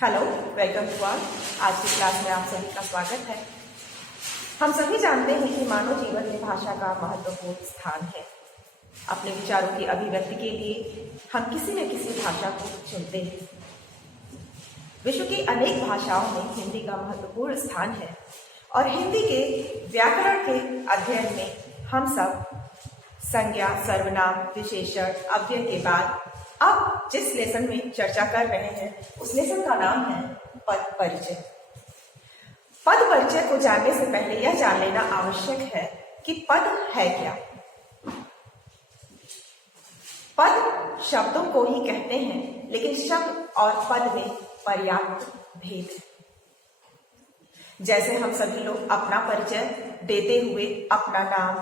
Hello, welcome to all. आज की class में आप सभी का स्वागत है। हम सभी जानते हैं कि मानव जीवन में भाषा का महत्वपूर्ण स्थान है। अपने विचारों की अभिव्यक्ति के लिए हम किसी न किसी भाषा को चुनते हैं। विश्व की अनेक भाषाओं में हिंदी का महत्वपूर्ण स्थान है और हिंदी के व्याकरण के अध्ययन में हम सब संज्ञा, सर्वनाम, विशेषण, अव्यय के बाद अब जिस लेसन में चर्चा कर रहे हैं उस लेसन का नाम है पद परिचय। पद परिचय को जानने से पहले यह जान लेना आवश्यक है कि पद है क्या। पद शब्दों को ही कहते हैं, लेकिन शब्द और पद में पर्याप्त भेद है। जैसे हम सभी लोग अपना परिचय देते हुए अपना नाम,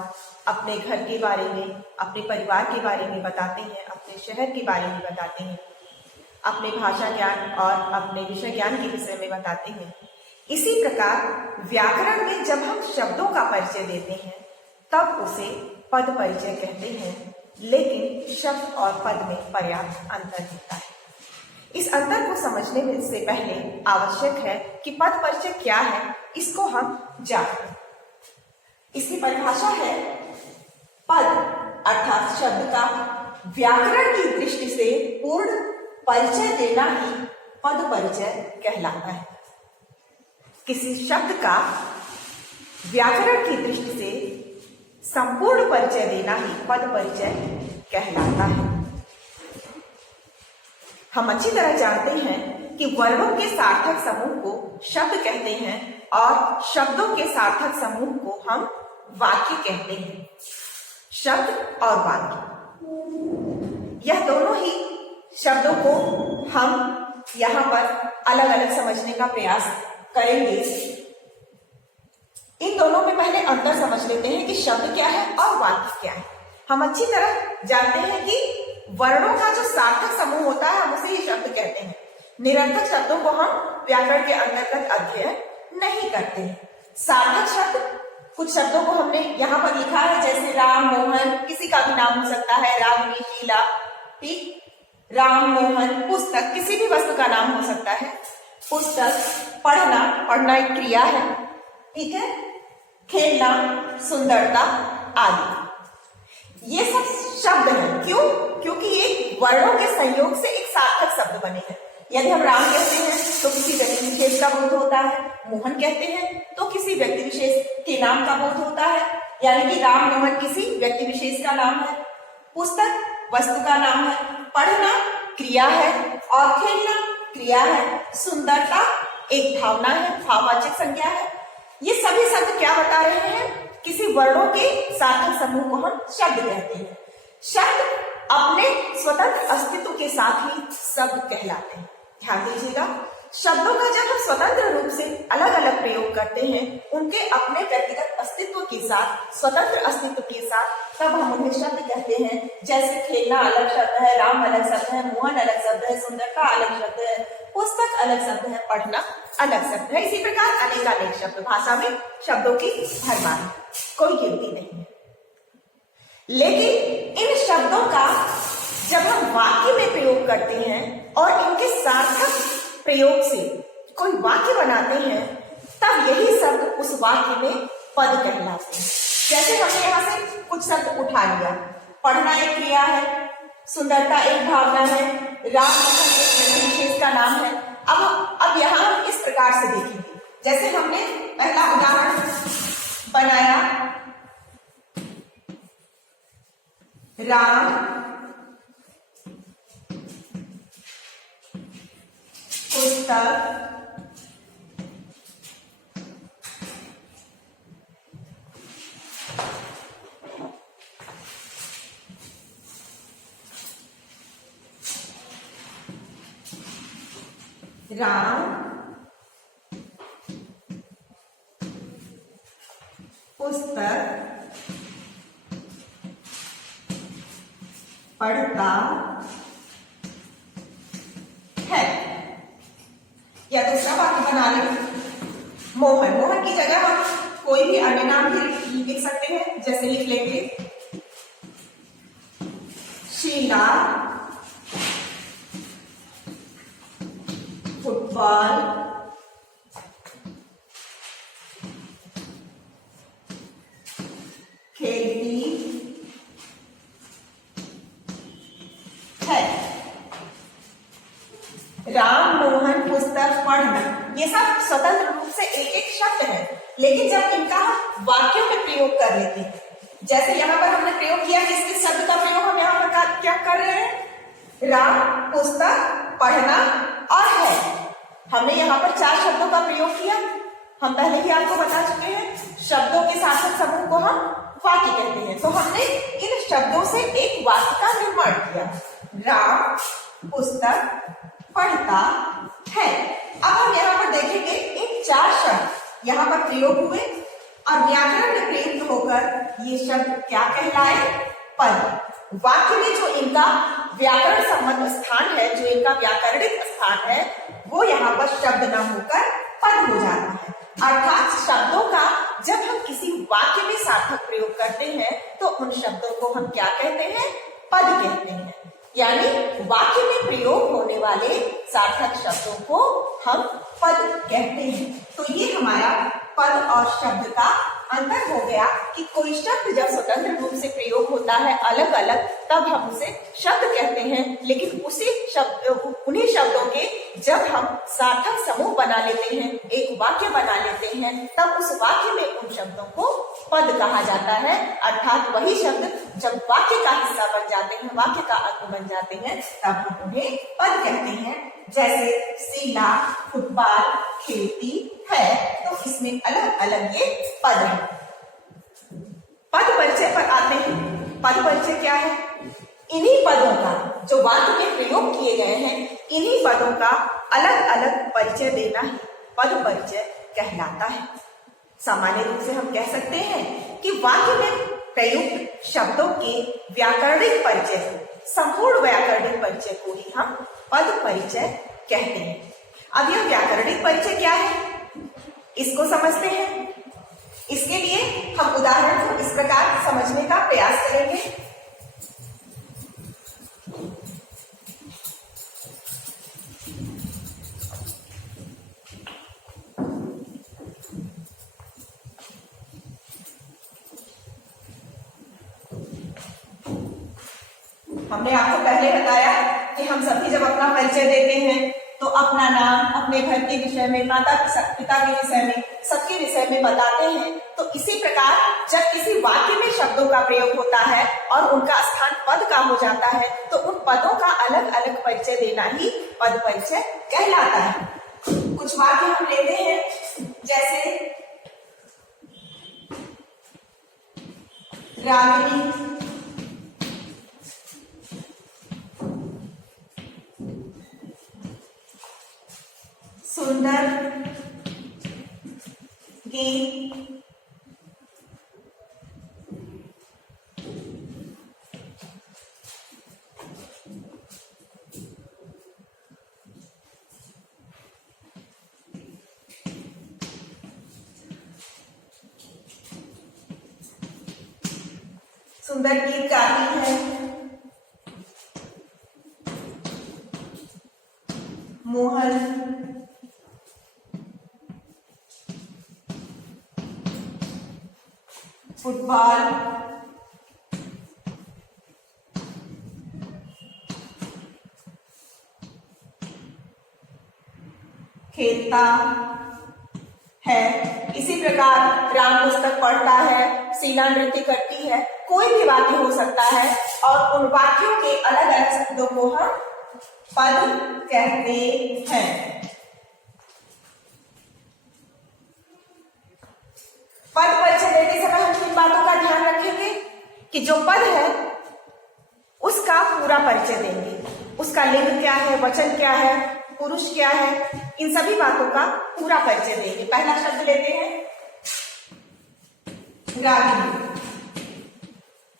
अपने घर के बारे में, अपने परिवार के बारे में बताते हैं, अपने शहर के बारे में बताते हैं, अपने भाषा ज्ञान और अपने विषय ज्ञान के विषय में बताते हैं। इसी प्रकार व्याकरण में जब हम शब्दों का परिचय देते हैं तब उसे पद परिचय कहते हैं, लेकिन शब्द और पद में पर्याप्त अंतर होता है। इस अंतर को समझने से पहले आवश्यक है कि पद परिचय क्या है, इसको हम जानें। इसकी परिभाषा है पद अर्थात शब्द का व्याकरण की दृष्टि से पूर्ण परिचय देना ही पद परिचय कहलाता है। किसी शब्द का व्याकरण की दृष्टि से संपूर्ण परिचय देना ही पद परिचय कहलाता है। हम अच्छी तरह जानते हैं कि वर्णों के सार्थक समूह को शब्द कहते हैं और शब्दों के सार्थक समूह को हम वाक्य कहते हैं। शब्द और वाक्य, यह दोनों ही शब्दों को हम यहाँ पर अलग अलग समझने का प्रयास करेंगे। इन दोनों में पहले अंतर समझ लेते हैं कि शब्द क्या है और वाक्य क्या है। हम अच्छी तरह जानते हैं कि वर्णों का जो सार्थक समूह होता है हम उसे ही शब्द कहते हैं। निरर्थक शब्दों को हम व्याकरण के अंतर्गत अध्ययन नहीं करते हैं। सार्थक शब्द, कुछ शब्दों को हमने यहाँ पर लिखा है, जैसे राम, मोहन, किसी का भी नाम हो सकता है, रागिनी, शीला, ठीक, राम, मोहन, पुस्तक, किसी भी वस्तु का नाम हो सकता है। पुस्तक, पढ़ना, पढ़ना एक क्रिया है, ठीक है, खेलना, सुंदरता आदि, ये सब शब्द हैं। क्यों? क्योंकि ये वर्णों के संयोग से एक सार्थक शब्द बने हैं। यदि हम राम कहते हैं तो किसी व्यक्ति विशेष का बोध होता है, मोहन कहते हैं तो किसी व्यक्ति विशेष के नाम का बोध होता है, यानी कि राम मोहन किसी व्यक्ति विशेष का नाम है, पुस्तक वस्तु का नाम है, पढ़ना क्रिया है और खेलना क्रिया है, सुंदरता एक भावना है, भाववाचक संज्ञा है। ये सभी शब्द क्या बता रहे हैं? किसी वर्णों के सार्थक समूह को हम शब्द कहते हैं। शब्द अपने स्वतंत्र अस्तित्व के साथ ही शब्द कहलाते हैं। ध्यान दीजिएगा, शब्दों का जब हम स्वतंत्र रूप से अलग अलग प्रयोग करते हैं, उनके अपने व्यक्तिगत अस्तित्व के साथ, स्वतंत्र अस्तित्व के साथ, तब हम उन्हें शब्द कहते हैं। जैसे खेलना अलग शब्द है, राम अलग शब्द है, मोहन अलग शब्द है, सुंदरता अलग शब्द है, पुस्तक अलग शब्द है, पढ़ना अलग शब्द है। इसी प्रकार अनेक शब्द, भाषा में शब्दों की भरमार है, कोई गिनती नहीं है। लेकिन इन शब्दों का जब हम वाक्य में प्रयोग करते हैं और इनके सार्थक प्रयोग से कोई वाक्य बनाते हैं, तब यही शब्द उस वाक्य में पद कहलाते हैं। जैसे हमने यहाँ से कुछ शब्द उठा लिया, पढ़ना एक क्रिया है, सुंदरता एक भावना है, राम मोहन एक व्यक्ति विशेष का नाम है। अब यहाँ हम इस प्रकार से देखेंगे। जैसे हमने पहला उदाहरण बनाया, राम पुस्तक राम पुस्तक पढ़ता है। या दूसरा वाक्य बना लें, मोहन, मोहन की जगह हम कोई भी अन्य नाम भी लिख सकते हैं। जैसे लिख लेंगे शीला फुटबॉल, खेलती है। राम मोहन पुस्तक पढ़ना, ये सब स्वतंत्र रूप से एक एक शब्द है, लेकिन जब इनका हम वाक्यों में प्रयोग कर लेते हैं, जैसे यहाँ पर हमने प्रयोग किया, किस किस शब्द का प्रयोग हम यहाँ पर क्या कर रहे हैं? राम पुस्तक पढ़ना और है। हमने यहाँ पर 4 शब्दों का प्रयोग किया। हम पहले ही आपको बता चुके हैं, शब्दों के सार्थक समूह को हम वाक्य कहते हैं। तो हमने इन शब्दों से एक वाक्य का निर्माण किया। राम पुस्तक पढ़ता है। अब हम यहाँ पर देखेंगे इन 4 शब्द यहाँ पर प्रयोग हुए और व्याकरण में प्रयुक्त होकर ये शब्द क्या कहलाए? पद। वाक्य में जो इनका व्याकरण संबंध स्थान है, जो इनका व्याकरणिक स्थान है, वो यहाँ पर शब्द न होकर पद हो जाता है। अर्थात शब्दों का जब हम किसी वाक्य में सार्थक प्रयोग करते हैं तो उन शब्दों को हम क्या कहते हैं? पद कहते हैं। यानी वाक्य में प्रयोग होने वाले सार्थक शब्दों को हम पद कहते हैं। तो ये हमारा पद और शब्द का अंतर हो गया कि कोई शब्द जब स्वतंत्र रूप से प्रयोग होता है अलग अलग, तब हम उसे शब्द कहते हैं, लेकिन उसी शब्द उन्हीं शब्दों के जब हम सार्थक समूह बना लेते हैं, एक वाक्य बना लेते हैं, तब उस वाक्य में उन शब्दों को पद कहा जाता है। अर्थात वही शब्द जब वाक्य का हिस्सा बन जाते हैं, वाक्य का अंग बन जाते हैं, तब हम उन्हें पद कहते हैं। जैसे शीला फुटबॉल खेलती है, तो इसमें अलग अलग ये पद है। पद परिचय पर आते हैं। पद परिचय क्या है? इन्हीं पदों का जो वाक्य में प्रयोग किए गए हैं, इन्हीं पदों का अलग अलग परिचय देना ही पद परिचय कहलाता है। सामान्य रूप से हम कह सकते हैं कि वाक्य में प्रयुक्त शब्दों के व्याकरणिक परिचय को, संपूर्ण व्याकरणिक परिचय को ही हम पद परिचय कहते हैं। अब यह व्याकरणिक परिचय क्या है, इसको समझते हैं। इसके लिए हम उदाहरण को इस प्रकार समझने का प्रयास करेंगे। हमने आपको पहले बताया कि हम सभी जब अपना परिचय देते हैं तो अपना नाम, अपने घर के विषय में, माता पिता के विषय में, सबके विषय में बताते हैं। तो इसी प्रकार जब किसी वाक्य में शब्दों का प्रयोग होता है और उनका स्थान पद का हो जाता है, तो उन पदों का अलग अलग परिचय देना ही पद परिचय कहलाता है। कुछ वाक्य हम लेते हैं, जैसे रागिनी सुंदर गीत सुंदर गीत गाती है। मोहन फुटबॉल खेलता है। इसी प्रकार राम पुस्तक पढ़ता है, शीला नृत्य करती है। कोई भी वाक्य हो सकता है और उन वाक्यों के अलग अलग शब्दों को हम पद कहते हैं। पद परिचय देते समय हम किन बातों का ध्यान रखेंगे कि जो पद है उसका पूरा परिचय देंगे। उसका लिंग क्या है, वचन क्या है, पुरुष क्या है, इन सभी बातों का पूरा परिचय देंगे। पहला शब्द लेते हैं रागिनी।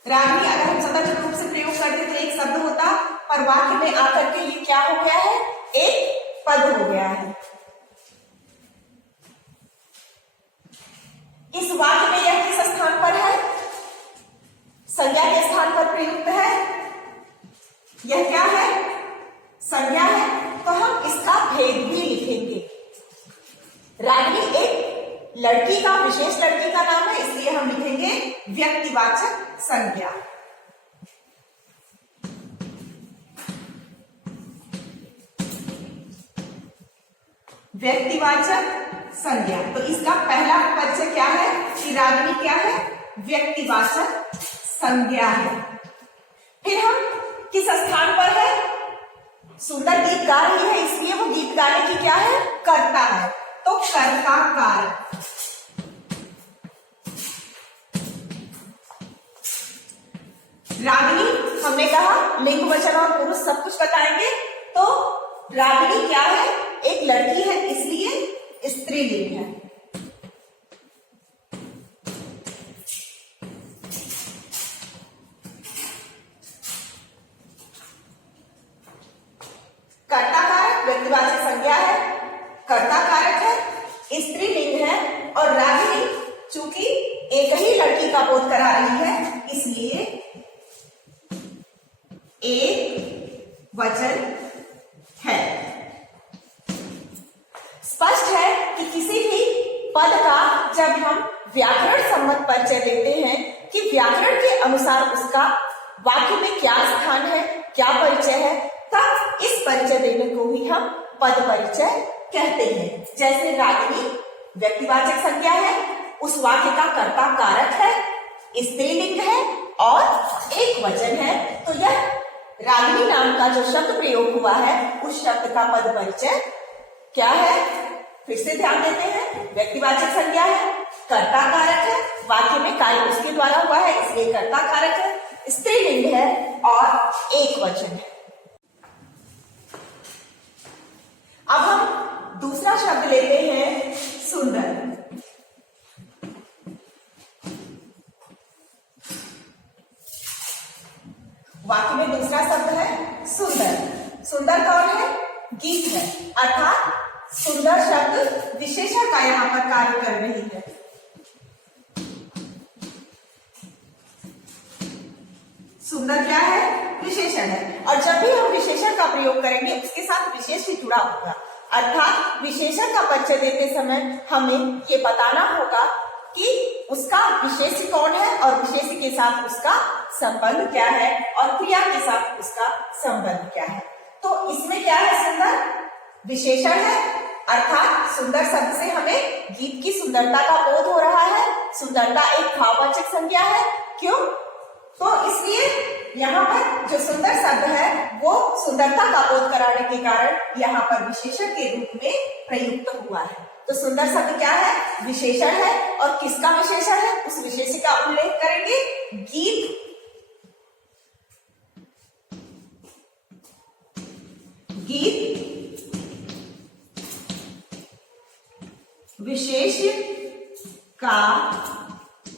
रागिनी अगर हम स्वतंत्र रूप से प्रयोग करते तो एक शब्द होता, पर वाक्य में आकर के ये क्या हो गया है? एक पद हो गया है। इस वाक्य में यह किस स्थान पर है? संज्ञा के स्थान पर प्रयुक्त है। यह क्या है? संज्ञा है। तो हम इसका भेद भी लिखेंगे। रागिनी एक लड़की का, विशेष लड़की का नाम है, इसलिए हम लिखेंगे व्यक्तिवाचक संज्ञा। व्यक्तिवाचक संज्ञा, तो इसका पहला परिचय क्या है कि रागिनी क्या है, व्यक्तिवाचक संज्ञा है। फिर हम किस स्थान पर है, सुंदर गीत गा रही है इसलिए वो गीत गाने की क्या है, कर्ता है, तो कर्ता कारक। रागिनी हमने कहा लिंग वचन और पुरुष सब कुछ बताएंगे, तो रागिनी क्या है, एक लड़की है इसलिए स्त्रीलिंग है। कर्ता कारक व्यक्तिवाचक संज्ञा है, कर्ता कारक है, स्त्रीलिंग है, और रागिनी चूंकि एक ही लड़की का बोध करा रही है इसलिए एक वचन है। स्पष्ट है कि किसी भी पद का जब हम व्याकरण सम्मत परिचय देते हैं कि व्याकरण के अनुसार उसका वाक्य में क्या स्थान है, क्या परिचय है, तब इस परिचय देने को ही हम पद परिचय कहते हैं। जैसे रागिनी व्यक्तिवाचक संज्ञा है, उस वाक्य का कर्ता कारक है, स्त्रीलिंग है और एक वचन है, तो यह रागिनी नाम का जो शब्द प्रयोग हुआ है उस शब्द का पद परिचय क्या है, फिर से ध्यान देते हैं, व्यक्तिवाचक संज्ञा है, कर्ता कारक है, वाक्य में कार्य उसके द्वारा हुआ है इसलिए कर्ता कारक है, स्त्रीलिंग है और एक वचन है। अब हम दूसरा शब्द लेते हैं सुंदर। वाक्य में दूसरा शब्द है सुंदर। सुंदर कौन है, गीत है, अर्थात सुंदर शब्द विशेषण का यहां पर कार्य कर रही है। सुंदर क्या है, विशेषण है, और जब भी हम विशेषण का प्रयोग करेंगे उसके साथ विशेष ही जुड़ा होगा, अर्थात विशेषण का परिचय देते समय हमें ये बताना होगा कि उसका विशेष कौन है और विशेष के साथ उसका संबंध क्या है और क्रिया के साथ उसका संबंध क्या है। तो इसमें क्या है, सुंदर विशेषण है, अर्थात सुंदर शब्द से हमें गीत की सुंदरता का बोध हो रहा है। सुंदरता एक भाववाचक संज्ञा है, क्यों, तो इसलिए यहाँ पर जो सुंदर शब्द है वो सुंदरता का बोध कराने के कारण यहाँ पर विशेषण के रूप में प्रयुक्त हुआ है। तो सुंदर शब्द क्या है, विशेषण है, और किसका विशेषण है, उस विशेष का उल्लेख करेंगे, गीत विशेष का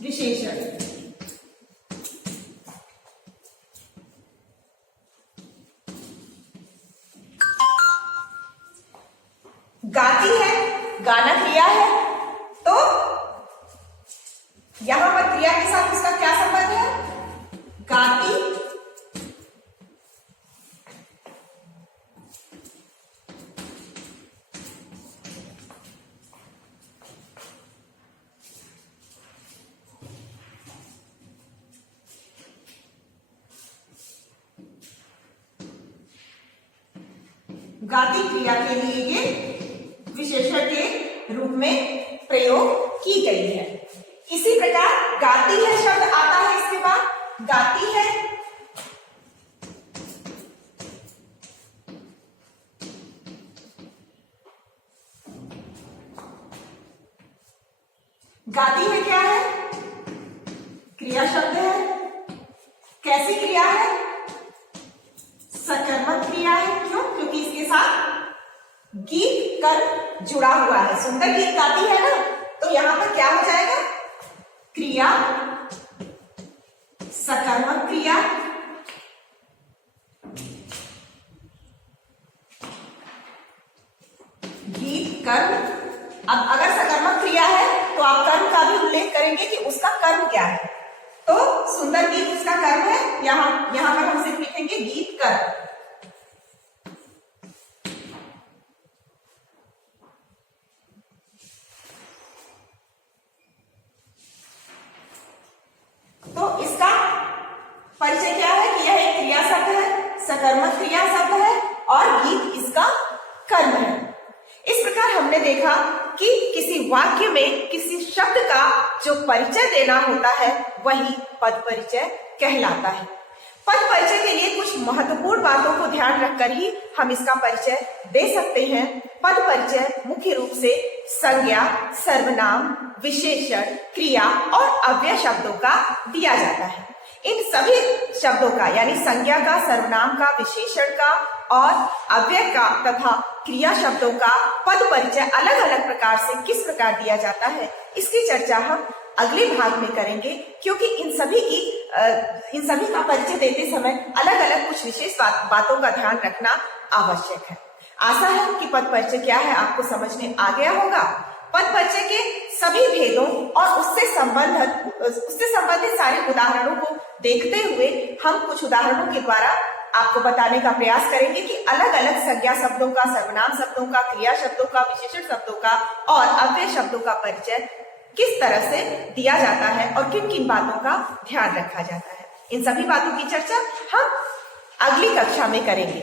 विशेषण। गाती है, गाना क्रिया है, तो यहां पर क्रिया के साथ उसका क्या संबंध है, गाती गाती क्रिया के लिए ये विशेषण के रूप में प्रयोग की गई है। इसी प्रकार गाती है शब्द आता है इसके बाद, गाती है गाती है क्या है, क्रिया शब्द है, कैसी क्रिया है, सकर्मक क्रिया है, क्यों, क्योंकि इसके साथ गीत कर जुड़ा हुआ है। सुंदर गीत गाती है ना, तो यहां पर क्या हो जाएगा, क्रिया सकर्मक क्रिया, गीत कर्म। अब अगर सकर्मक क्रिया है तो आप कर्म का भी उल्लेख करेंगे कि उसका कर्म क्या है, तो सुंदर गीत उसका कर्म है, यहां पर हम सिर्फ लिखेंगे गीत कर्म। हमने देखा कि किसी वाक्य में किसी शब्द का जो परिचय देना होता है वही पद परिचय कहलाता है। पद परिचय के लिए कुछ महत्वपूर्ण बातों को ध्यान रखकर ही हम इसका परिचय दे सकते हैं। पद परिचय मुख्य रूप से संज्ञा, सर्वनाम, विशेषण, क्रिया और अव्यय शब्दों का दिया जाता है। इन सभी शब्दों का यानी संज्ञा का, सर्वनाम का, विशेषण का और अव्यय का तथा क्रिया शब्दों का पद परिचय अलग अलग प्रकार से किस प्रकार दिया जाता है, इसकी चर्चा हम अगले भाग में करेंगे, क्योंकि इन सभी का परिचय देते समय अलग अलग कुछ विशेष बातों का ध्यान रखना आवश्यक है। आशा है कि पद परिचय क्या है आपको समझ में आ गया होगा। पद परिचय के सभी भेदों और उससे संबंधित सारे उदाहरणों को देखते हुए हम कुछ उदाहरणों के द्वारा आपको बताने का प्रयास करेंगे कि अलग अलग संज्ञा शब्दों का, सर्वनाम शब्दों का, क्रिया शब्दों का, विशेषण शब्दों का और अव्यय शब्दों का परिचय किस तरह से दिया जाता है और किन किन बातों का ध्यान रखा जाता है। इन सभी बातों की चर्चा हम अगली कक्षा में करेंगे।